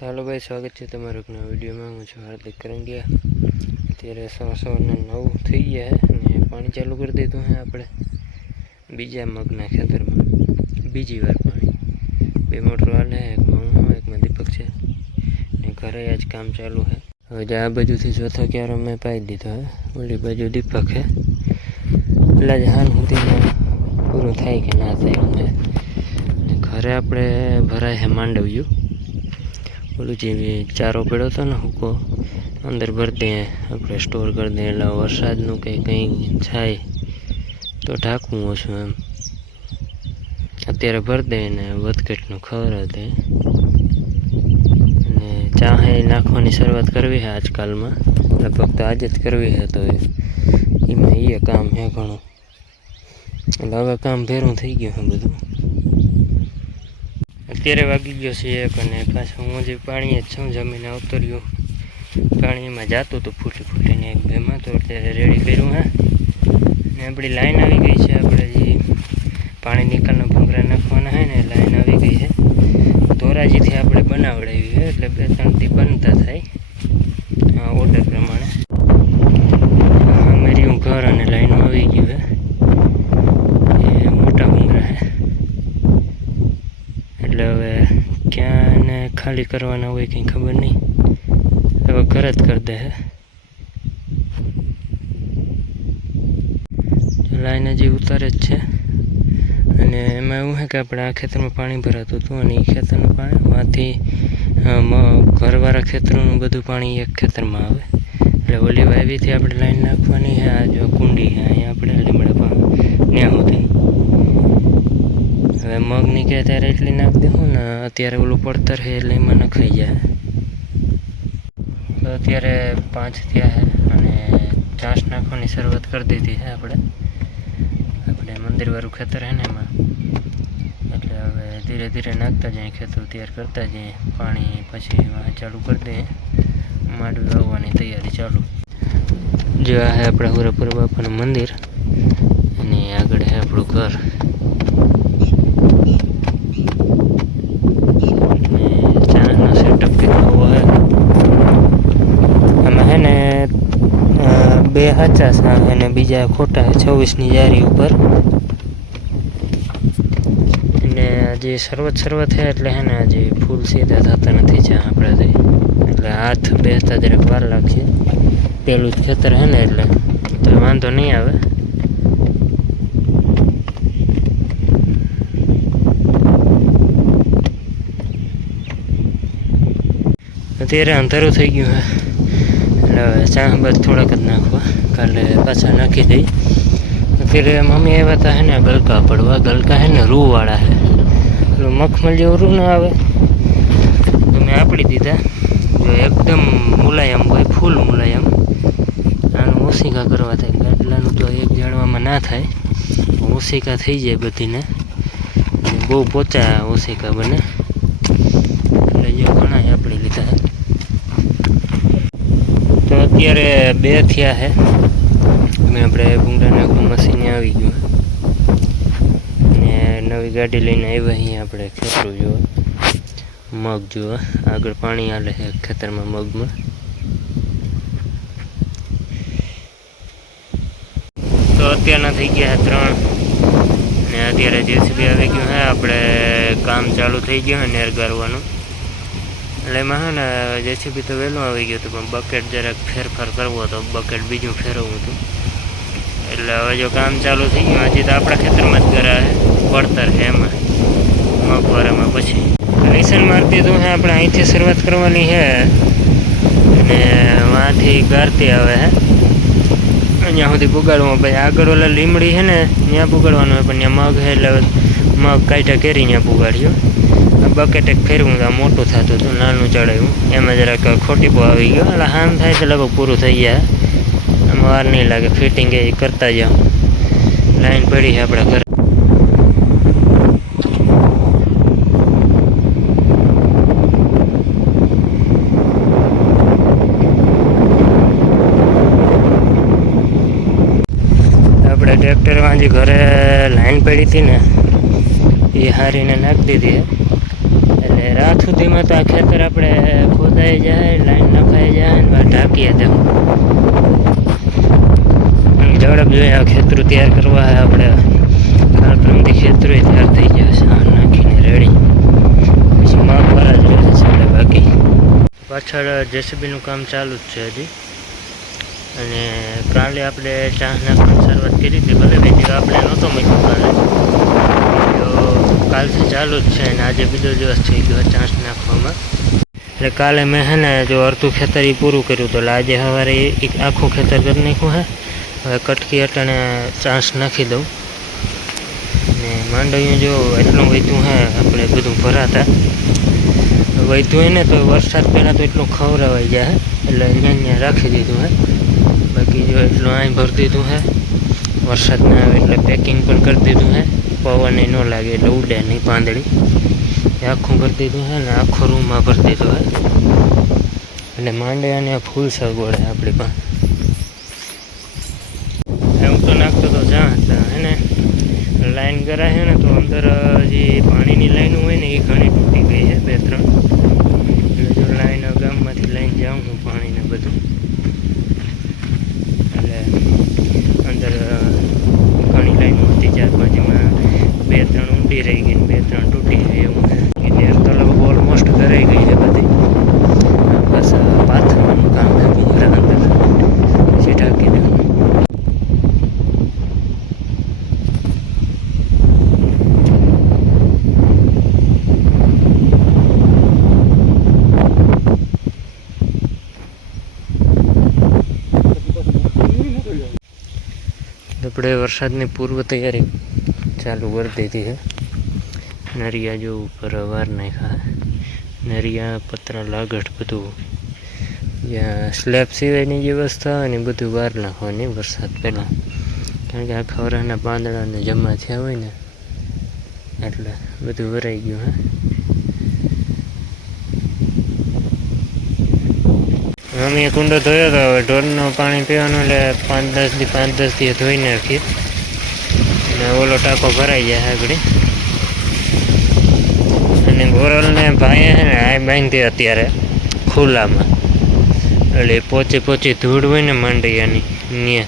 હાલો ભાઈ, સ્વાગત છે તમારું એક નવા વિડીયોમાં. હું છું હાર્દિક કરંગિયા. અત્યારે સવા સવારના નવ થઈ ગયા અને પાણી ચાલુ કરી દીધું હે આપણે બીજા મગના ખેતરમાં. બીજી વાર પાણી. બે મોટર હાલે એકમાં હું એકમાં દીપક છે. ને ઘરે આજ કામ ચાલુ છે. હવે આ બાજુથી ચોથો ક્યારો મેં પાઈ દીધો, હે. ઓલી બાજુ દીપક, હે. એટલે જ હાલ સુધી પૂરું થાય કે ના થાય એમ ઘરે આપણે ભરાય હે માંડવ્યું. ઓલું જે ચારો પડ્યો હતો ને હુકો, અંદર ભરી દઈએ આપણે સ્ટોર કરી દઈએ એટલે વરસાદનું કંઈ કંઈ થાય તો ઢાંકવું ઓછું એમ. અત્યારે ભરી દઈએ ને વધઘટનું ખબર હતી ચાહે નાખવાની શરૂઆત કરવી છે આજકાલમાં. લગભગ તો આજે જ કરવી છે તો એમાં એ કામ છે ઘણું. એટલે હવે કામ ભેરું થઈ ગયું છે બધું. અત્યારે વાગી ગયો છે એક અને પાછું હું જે પાણીએ જ છું, જમીને આવતો રહ્યો. પાણીમાં જાતું હતું ફૂટી ફૂટીને એક બેમાં તો અત્યારે રેડી કર્યું હે. ને આપણી લાઈન આવી ગઈ છે, આપણે જે પાણી નિકાલના ભૂંગરા નાખવાના છે ને લાઈન આવી ગઈ છે ધોરાજીથી આપણે બનાવડાવી છે, એટલે બે ત્રણથી બનતા થાય. ઓર્ડર પ્રમાણે. અમારી ઘર અને લાઈન આવી ગયું છે. એ મોટા ભૂંગરા છે. એટલે હવે ક્યાં ને ખાલી કરવાના હોય કંઈ ખબર નહીં. હવે ઘર જ કરી દે છે. લાઈન હજી ઉતારે જ છે. અને એમાં એવું છે કે આપણે આ ખેતરમાં પાણી ભરાતું હતું અને એ ખેતરનું પાણી માંથી ઘરવાળા ખેતરોનું બધું પાણી એક ખેતરમાં આવે. એટલે ઓલી વાવીથી આપણે લાઈન નાખવાની છે, આ જો કુંડી છે, અહીંયા આપણે લીમડા પાણી ત્યાં સુધી. હવે મગ નીકળે ત્યારે એટલી નાખી દેવું ને, અત્યારે ઓલું પડતર છે એટલે એમાં નખાઈ જાય. તો અત્યારે પાંચ થયા છે અને ચાસ નાખવાની શરૂઆત કરી દીધી છે આપણે. મંદિરવાળું ખેતર હે ને એમાં? એટલે હવે ધીરે ધીરે નાખતા જઈએ, ખેતર તૈયાર કરતા જઈએ. પાણી પછી ચાલુ કરી દઈએ. માંડવી વાવવાની તૈયારી ચાલુ. જો આ હે આપણા હુરાપુર બાપાનું મંદિર. અને આગળ છે આપણું ઘર. હે. બે હાચા છે અને બીજા ખોટા છવ્વીસની જારી ઉપર. અને જે શરૂઆત શરૂઆત છે એટલે હે ને હજી ફૂલ સીધા થતા નથી જ્યાં આપણાથી એટલે હાથ બેસતા જરાક વાર લાગશે. પેલું જ ખેતર હે ને એટલે તો વાંધો નહીં આવે. અત્યારે અંધારું થઈ ગયું હે. એટલે હવે ચા બસ થોડાક જ નાખવા. કાલે પાછા નાખી દઈ. અત્યારે મમ્મી આવ્યા હતા હે ને ગલકા પડવા. ગલકા હે ને રૂવાળા હે. પેલું મખમલ જેવું ના આવે. તો મેં આપડી દીધા. જો એકદમ મુલાયમ હોય, ફૂલ મુલાયમ. આનું ઓસિકા કરવા થાય. ગાટલાનું તો એક જાણવામાં ના થાય. ઓસિકા થઈ જાય બધીને. બહુ પોચા ઓશિકા બને. એટલે જો ઘણા આપણી લીધા તો અત્યારે બે થયા છે. અને આપણે ભૂંગળા નાખવા મશીન આવી ગયું નવી ગાડી લઈને આવ્યા અહીંયા આપણે ખેતરું જોવા મગ જુઓ. આગળ પાણી હાલે છે ખેતરમાં મગમાં. તો અત્યારના થઈ ગયા ત્રણ. ને અત્યારે જેસીબી આવી ગયું હે આપણે કામ ચાલુ થઈ ગયું હે નેર ગારવાનું. એટલે એમાં હે ને, જેસીબી તો વહેલું આવી ગયું હતું, પણ બકેટ જરાક ફેરફાર કરવો હતો. બકેટ બીજું ફેરવવું હતું. એટલે હવે જો કામ ચાલુ થઈ ગયું, હજી તો આપણા ખેતરમાં જ કરા છે પડતર છે એમાં મગવારામાં પછી. લાઇસન મારતી તો હે, આપણે અહીંથી શરૂઆત કરવાની છે અને વાંથી ગારતી આવે હે. અહીંયા સુધી પુગાડવું પછી આગળ ઓલા લીમડી છે ને, ત્યાં પુગાડવાનું હોય, પણ ત્યાં મગ છે એટલે મગ કાઢા કેરી ત્યાં પુગાડ્યો. બકેટ એક ફેરવું તો મોટું થતું હતું, નાનું ચડાવ્યું એમાં જરાક ખોટી બહુ આવી ગયો, એટલે હામ થાય તો લગભગ પૂરું થઈ ગયા. વાર નહીં લાગે ફિટિંગ એ કરતા જાઓ. લાઈન પડી છે આપણા ઘરે. આપણે ટ્રેક્ટરમાં જે ઘરે લાઈન પડી હતી ને, એ હારીને નાખી દીધી એટલે રાત સુધીમાં તો આ ખેતર આપણે ખોદાઈ જાય, લાઈન નખાઈ જાય ને ઢાંકીએ તેમ. ઝડપ જોઈએ, આ ખેતરું તૈયાર કરવા આપણે. પરમથી ખેતરું તૈયાર થઈ ગયા છે, આ નાખીને રેડી. પછી માપવાળા ફરા જોઈએ છે બાકી. પાછળ જેસીબીનું કામ ચાલુ જ છે હજી. અને કાલે આપણે ચા નાખવાની શરૂઆત કરી હતી, ભલે બીજો આપણે નહોતો મૂક્યો કાલે. કાલથી ચાલુ જ છે અને આજે બીજો દિવસ થઈ ગયો ચાંસ નાખવામાં. એટલે કાલે મેં હે ને, જો અડધું ખેતર એ પૂરું કર્યું, તો એટલે આજે સવારે એક આખું ખેતર કરી નાખ્યું હે. હવે કટકી અટાણે ચાંસ નાખી દઉં. ને માંડવિયું જો એટલું વૈધું હે, આપણે બધું ભરાતા. વૈધું હોય ને તો વરસાદ પહેલાં તો એટલું ખવડાવાઈ જાય એટલે અહીંયા અહીંયા રાખી દીધું હે. બાકી જો એટલું અહીં ભરી દીધું હે, વરસાદ ના આવે એટલે પેકિંગ પણ કરી દીધું હે. પવન ન લાગે એટલે ઉડે નહીં પાંદડી. એ આખું ભરી દીધું હે ને આખો રૂમમાં ભરી દીધું હે. એટલે માંડે ફૂલ સગવડ આપણી પાસે હું તો નાખતો તો જ્યાં હતા હે ને કરાય ને તો અંદર જે પાણીની લાઈન હોય ને એ ઘણી તૂટી ગઈ છે, બે ત્રણ. જો લાઈન ગામમાંથી લઈને જાઉં હું પાણીને બધું. એટલે અંદર ઘણી લાઈનો હતી, ચાર પાંચ એમાં બે ત્રણ ઊંડી રહી ગઈ બે ત્રણ તૂટી ગઈ એવું. તળાવ ઓલમોસ્ટ કરાઈ ગઈ છે બધી બસ આ પાથરવાનું કામ છે ભૂંગરા અંદર પછી ઢાંકી દેવું આપણે વરસાદની પૂર્વ તૈયારી ચાલુ કરી દીધી છે. નરિયા જો ઉપર વાર નાખ્યા નરિયા, પતરા લાગટ બધું જ્યાં સ્લેબ સિવાયની જે વ્યવસ્થા હોય ને બધું બહાર નાખવાની વરસાદ પહેલાં. કારણ કે આખા વરાના પાંદડાને જમા થયા હોય ને એટલે બધું ભરાઈ ગયું, હે. અમે કુંડો ધોયો હતો હવે ઢોરનું પાણી પીવાનું એટલે પાંચ દસ દી પાંચ દસ દી ધોઈ નાખીએ. અને ઓલો ટાંકો ભરાઈ જાય આગળ. અને ગોરલને ભાઈએ છે ને આ બાંધી અત્યારે ખુલ્લામાં. એટલે પોચી પોચી ધૂળ હોય ને માંડૈયાની ન્યા.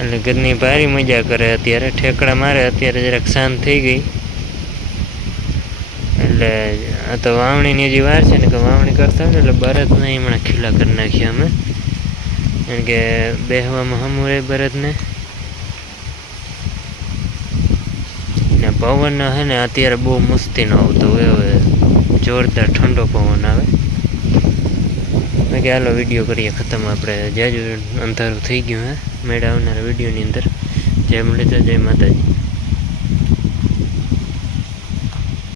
એટલે ઘરની ભારી મજા કરે અત્યારે. ઠેકડા મારે અત્યારે જરાક શાંત થઈ ગઈ. એટલે આ તો વાવણીની હજી વાર છે ને કે વાવણી કરતા હોય એટલે બરતને હમણાં ખીલા કરી નાખ્યા અમે. કારણ કે બેહવામાં રહે બરદને ને. પવન હે ને અત્યારે બહુ મસ્તીનો આવતો હોય હવે. જોરદાર ઠંડો પવન આવે. કે હાલો વીડિયો કરીએ ખતમ આપણે. જાજુ અંધારું થઈ ગયું હે, મેળા આવનારા વિડીયોની અંદર. જય મુરલીધર, જય માતાજી.